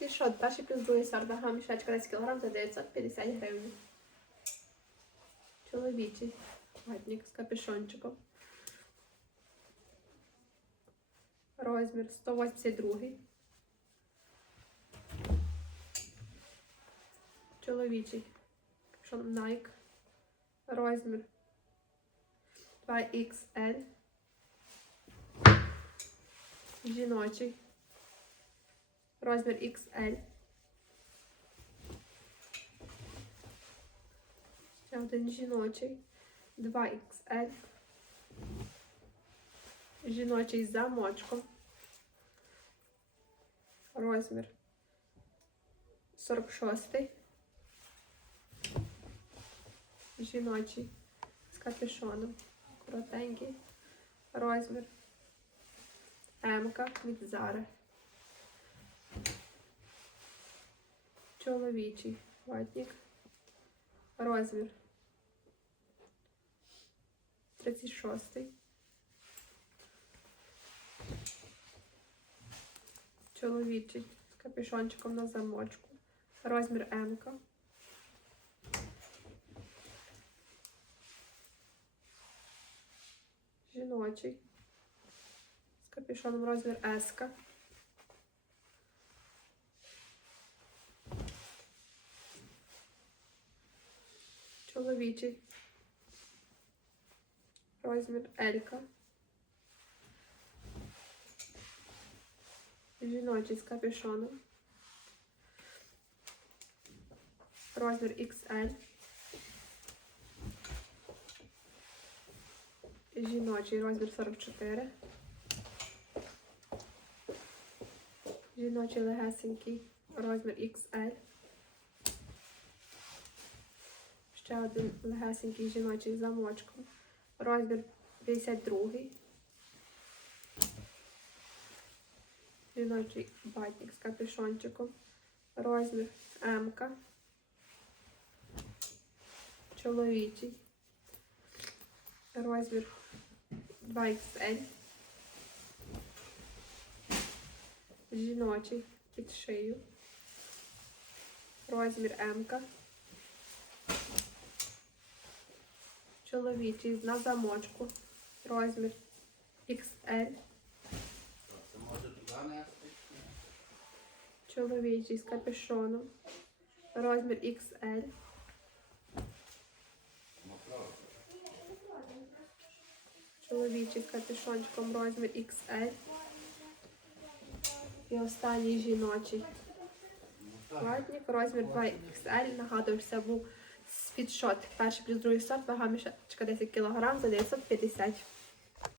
Світшот, перший плюс другий сорт, вага мішечка 10 кг за 950 гривень. Чоловічий ватник з капюшончиком. Розмір 182. Чоловічий. Капюшон Nike. Розмір 2XL. Жіночий. Розмір XL. Ще один жіночий. 2XL. Жіночий з замочком. Розмір 46. Жіночий з капюшоном. Коротенький. Розмір. М-ка від Зари. Чоловічий ватник. Розмір 36. Чоловічий з капюшончиком на замочку. Розмір М. Жіночий. З капюшоном розмір С. -ка. Чоловічий. Розмір Елька. Жіночий з капюшоном. Розмір XL. Жіночий розмір 44. Жіночий легесенький розмір XL. Ще один легесенький жіночий з замочком. Розмір 52. Жіночий батник з капюшончиком. Розмір М. -ка. Чоловічий. Розмір 2XL. Жіночий під шию. Розмір М. -ка. Чоловічий на замочку. Розмір XL. Чоловічий з капюшоном. Розмір XL. Ну. Чоловічий з капюшончиком розмір XL. І останній жіночий. Ну. Ватник, розмір 2XL. Нагадую, що це був світшот. Перший плюс другий сорт, вага мішечка 10 кг за 950.